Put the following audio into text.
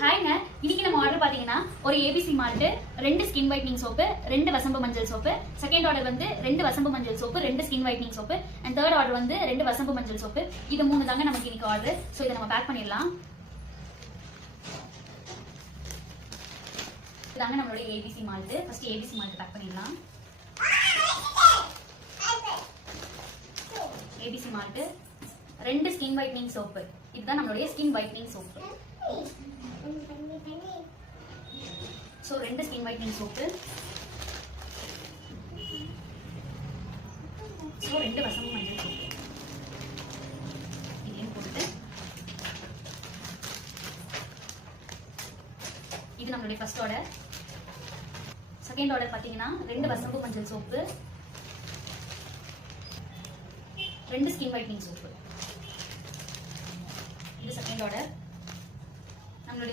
ஹாய்ங்க, இன்னைக்கு நம்ம ஆர்டர் பாத்தீங்கன்னா ஒரு ABC malt, 2 skin whitening soap, 2 வசம்பு மஞ்சள் சோப்பு. செகண்ட் ஆர்டர் வந்து 2 வசம்பு மஞ்சள் soap, 2 skin whitening soap. And third order வந்து 2 வசம்பு மஞ்சள் சோப்பு. இது 3 தாங்க நமக்கு இன்னைக்கு ஆர்டர். சோ இதை நம்ம பேக் பண்ணிடலாம். இதாங்க நம்மளுடைய ABC malt. First ABC malt pack பண்ணிடலாம். ABC malt, 2 skin whitening soap. இதுதான் நம்மளுடைய skin whitening soap. So 2 skin whitening soap, so 2 வசம்பு மஞ்சள் சோப்பு. இதையும் போட்டு இது நம்மளுடைய ஃபர்ஸ்ட் ஆர்டர். செகண்ட் ஆர்டர் பாத்தீங்கன்னா 2 வசம்பு மஞ்சள் சோப்பு, 2 ஸ்கின் வைட்னிங் சோப்பு. இது செகண்ட் ஆர்டர். நம்மளுடைய